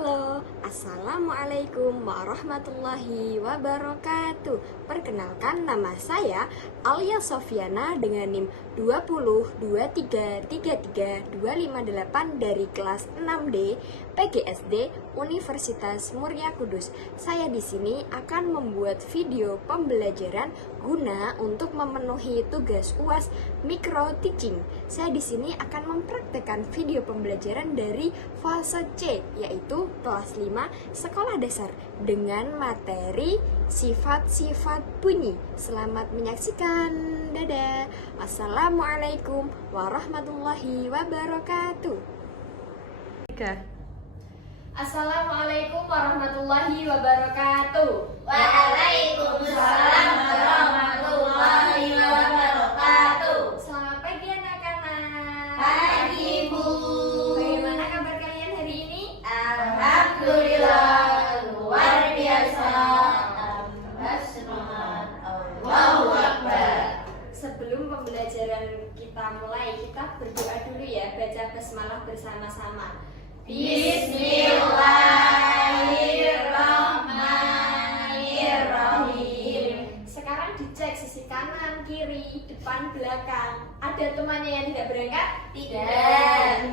Halo, Assalamualaikum warahmatullahi wabarakatuh. Perkenalkan, nama saya Alia Sofiana dengan NIM 202333258 dari kelas 6D PGSD Universitas Muria Kudus. Saya di sini akan membuat video pembelajaran guna untuk memenuhi tugas UAS Micro Teaching. Saya di sini akan mempraktekkan video pembelajaran dari fase C, yaitu kelas 5 sekolah dasar dengan materi sifat-sifat bunyi. Selamat menyaksikan. Dadah. Wassalamualaikum warahmatullahi wabarakatuh. Assalamualaikum warahmatullahi wabarakatuh. Waalaikumsalam warahmatullahi wabarakatuh. Selamat pagi anak-anak. Pagi, Bu. Bagaimana kabar kalian hari ini? Alhamdulillah, luar biasa. Tambah semangat. Allahu Akbar. Sebelum pembelajaran kita mulai, kita berdoa dulu ya, baca basmalah bersama-sama. Bismillahirrahmanirrahim. Sekarang dicek sisi kanan, kiri, depan, belakang. Ada temannya yang tidak berangkat? Tidak.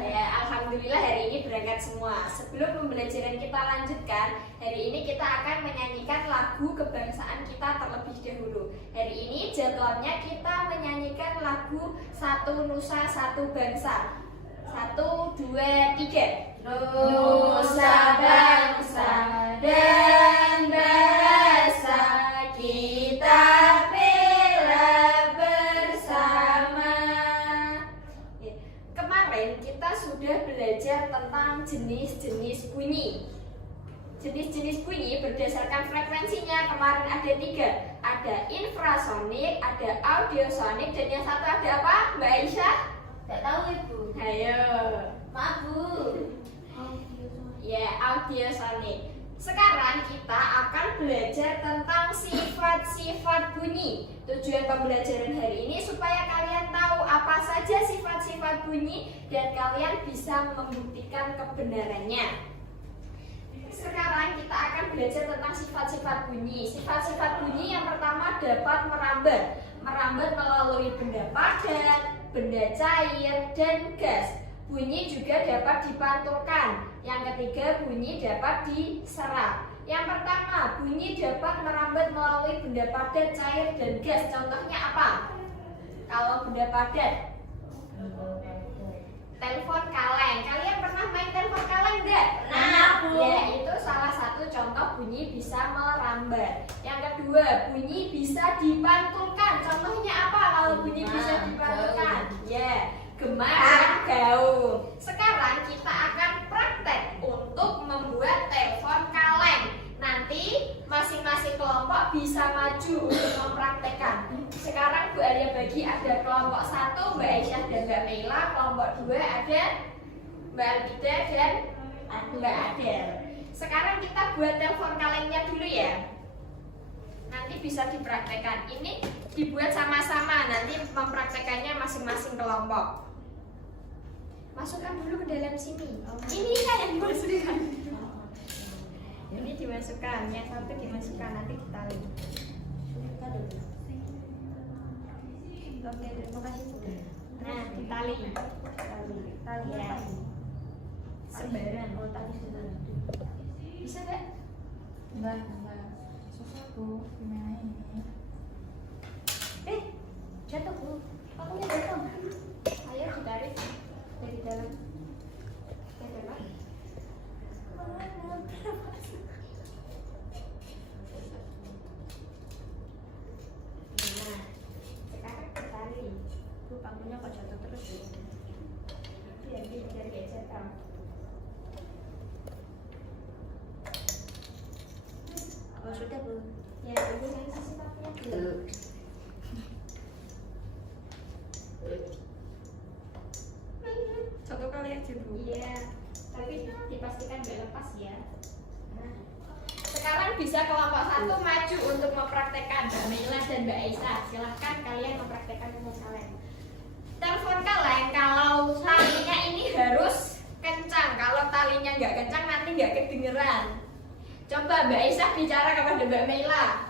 Ya, alhamdulillah hari ini berangkat semua. Sebelum pembelajaran kita lanjutkan, hari ini kita akan menyanyikan lagu kebangsaan kita terlebih dahulu. Hari ini jadwalnya kita menyanyikan lagu Satu Nusa Satu Bangsa. 1, 2, 3. Nusa bangsa dan bahasa kita bela bersama. Kemarin kita sudah belajar tentang jenis-jenis bunyi. Jenis-jenis bunyi berdasarkan frekuensinya kemarin ada 3. Ada infrasonik, ada audiosonik, dan yang satu ada apa, Mbak Aisyah? Tidak tahu, Ibu. Ayo. Maaf, Bu. Ya, audiosonik. Sekarang kita akan belajar tentang sifat-sifat bunyi. Tujuan pembelajaran hari ini supaya kalian tahu apa saja sifat-sifat bunyi dan kalian bisa membuktikan kebenarannya. Sekarang kita akan belajar tentang sifat-sifat bunyi. Sifat-sifat bunyi yang pertama dapat merambat. Merambat melalui benda padat, benda cair, dan gas. Bunyi juga dapat dipantulkan. Yang ketiga, bunyi dapat diserap. Yang pertama, bunyi dapat merambat melalui benda padat, cair, dan gas. Contohnya apa? Kalau benda padat, telepon kaleng. Kalian pernah main telepon kaleng enggak? Pernah, Bu. Ya, itu salah satu contoh bunyi bisa merambat. Yang kedua, bunyi bisa dipantulkan. Contohnya apa kalau bunyi bisa dipantulkan? Ya, gemar dan gaung. Sekarang kita akan praktek untuk membuat telepon kaleng. Nanti masing-masing kelompok bisa maju untuk mempraktekkan. Sekarang Bu Alia bagi ada kelompok 1 Mbak Aisyah dan Mbak Meila, kelompok 2 ada Mbak Albida dan Mbak Adel. Sekarang kita buat telepon kalengnya dulu ya. Nanti bisa dipraktekkan. Ini dibuat sama-sama, nanti mempraktekannya masing-masing kelompok. Masukkan dulu ke dalam sini. Ini kan yang dimasukkan. Ini dimasukkan, yang satu dimasukkan, nanti ditali. Oke, terima kasih. Nah, ditali. Tali ya. Sembaran. Oh, tali sembaran. Bisa nggak? Mbak, susah Bu, gimana ini? Jatuh Bu. Pakunya jatuh. Ayo ditarik dari dalam. Nah, sekarang ditali. Bu, pakunya kok jatuh terus ya? Biar dia jatuh. Oh sudah Bu. Ya, ini yang sisi pakunya dulu. Satu kali aja Bu. Iya, tapi dipastikan nggak lepas ya. Nah, sekarang bisa kelompok 1 maju untuk mempraktekkan Mbak Meila dan Mbak Aisyah. Silahkan kalian mempraktekkan tugas kalian. Telepon kaleng kalau talinya ini harus kencang. Kalau talinya nggak kencang nanti nggak kedengeran. kedengeran. Coba Mbak Aisyah bicara kepada Mbak Meila.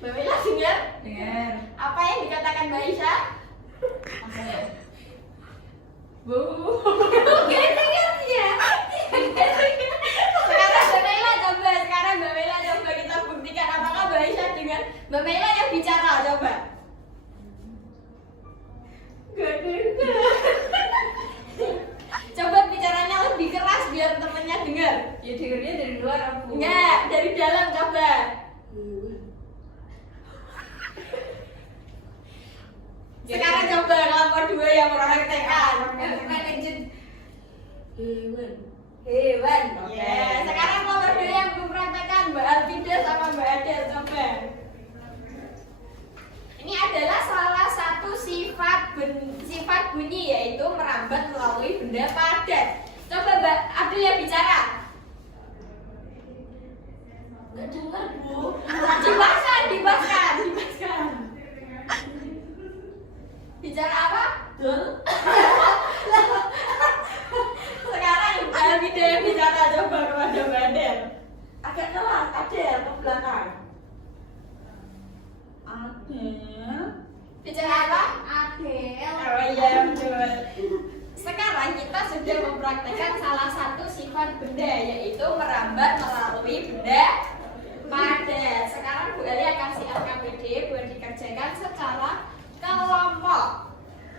Mbak Meila dengar? Dengar. Apa yang dikatakan Mbak Aisyah? Apa ya? Bu. Oke, dengarnya. Sekarang Mbak Meila coba, kita buktikan apakah Mbak Aisyah dengar. Mbak Meila yang bicara, coba. Gak dengar. Coba bicaranya lebih keras biar temennya dengar. Ya dengarnya dari luar aku. Enggak, dari dalam coba. Sekarang coba kelompok 2 yang mempraktekkan. Hewan. Ya, sekarang kelompok 2 yang mempraktekkan Mbak Alfida sama Mbak Adel, coba. Ini adalah salah satu sifat bunyi, yaitu merambat melalui benda padat. Coba Mbak Adel yang bicara. Gak dengar, Bu. Dibahaskan. Bicara apa? Sekarang Alfida yang bicara, coba kepada Mbak Adel. Agak keras, Adel ke belakang. Adel. Bicara apa? Adel. Oh iya, betul. Sekarang kita sudah mempraktekkan salah satu sifat benda, yaitu merambat melalui benda padat. Sekarang Bu Ali akan kasih LKPD buat dikerjakan secara kelompok.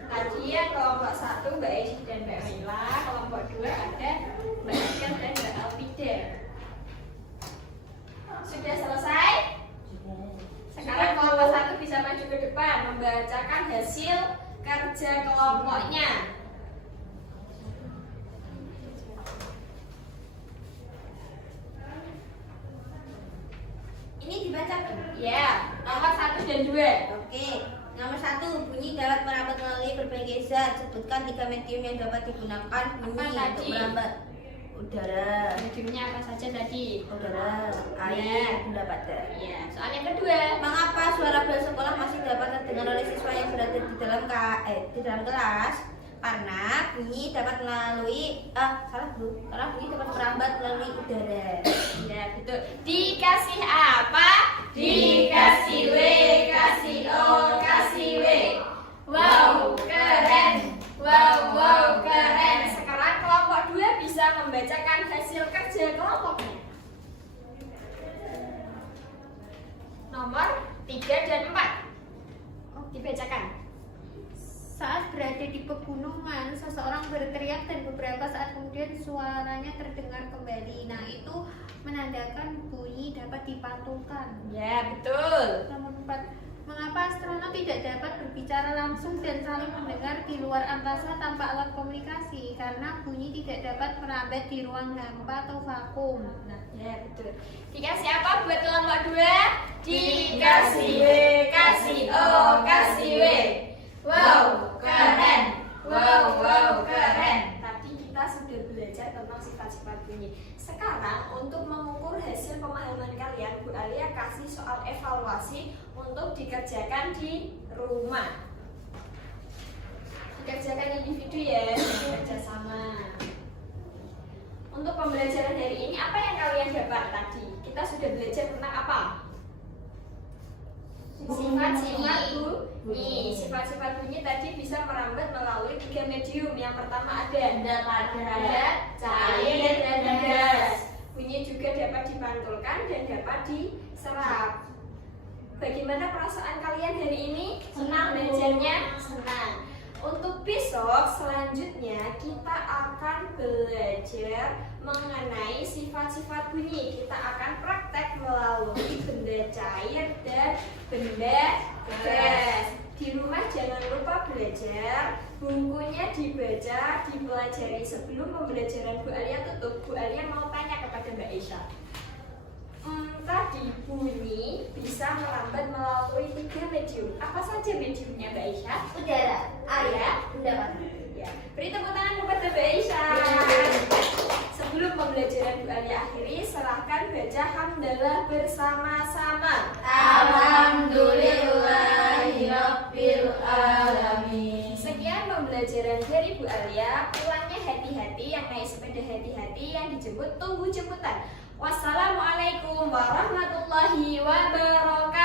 Tadi ya kelompok 1 Mbak Aisyah dan Mbak Mila, kelompok 2 ada Mbak Aisyah dan Mbak Alfida. Sudah selesai? Sekarang kelompok 1 bisa maju ke depan membacakan hasil kerja kelompoknya. Ini dibacakan. Ya, nomor 1 dan 2. Oke. Nomor 1, bunyi dapat merambat melalui berbagai zat. Sebutkan 3 medium yang dapat digunakan bunyi Apa untuk tadi? merambat. Udara, Mediumnya apa saja tadi? udara, air, benda padat. Ya, soal yang kedua. Mengapa suara bel sekolah masih dapat terdengar oleh siswa yang berada di dalam kelas? Karena bunyi dapat melalui karena bunyi dapat merambat melalui udara. Ya, betul. Dikasih apa? Dikasih W, kasih O, kasih W. Wow, keren. Wow, keren. Sekarang kelompok 2 bisa membacakan hasil kerja kelompoknya. Nomor 3 dan 4. Dibacakan. Saat berada di pegunungan, seseorang berteriak dan beberapa saat kemudian suaranya terdengar kembali. Nah, itu menandakan bunyi dapat dipantulkan. Ya, betul. Nomor 4. Mengapa astronot tidak dapat berbicara langsung dan saling mendengar di luar angkasa tanpa alat komunikasi? Karena bunyi tidak dapat merambat di ruang hampa atau vakum. Nah, Ya, betul. Dikasih apa buat kelompok 2? Dikasih W, kasih O, kasih W. Wow, keren. Wow, keren. Tadi kita sudah belajar tentang sifat-sifat bunyi. Sekarang untuk mengukur hasil pemahaman kalian, Bu Alia kasih soal evaluasi untuk dikerjakan di rumah. Dikerjakan individu ya, kerjasama. Untuk pembelajaran hari ini, apa yang kalian dapat tadi? Kita sudah belajar tentang apa? Sifat-sifat bunyi. Sifat-sifat bunyi tadi bisa merambat melalui 3 medium. Yang pertama ada Benda padat, cair, dan gas. Bunyi juga dapat dipantulkan dan dapat diserap. Bagaimana perasaan kalian hari ini? Senang belajarnya? Senang. Untuk besok selanjutnya kita akan belajar mengenai sifat-sifat bunyi. Kita akan praktek melalui benda cair dan benda gas. Di rumah jangan lupa belajar, bukunya dibaca, dipelajari. Sebelum pembelajaran Bu Alia tutup, Bu Alia mau tanya kepada Mbak Aisyah. Tadi bunyi bisa merambat melalui 3 medium. Apa saja mediumnya Mbak Aisyah? udara, air, Ya. benda padat. Ya. Beri tepuk tangan kepada Mbak Aisyah. Sebelum pembelajaran Bu Alia akhiri, silahkan baca hamdalah bersama-sama. Alhamdulillahirabbil alamin. Sekian pembelajaran dari Bu Alia. Pulangnya hati-hati. hati-hati, yang naik sepeda hati-hati, yang dijemput tunggu jemputan. Wassalamualaikum warahmatullahi wabarakatuh.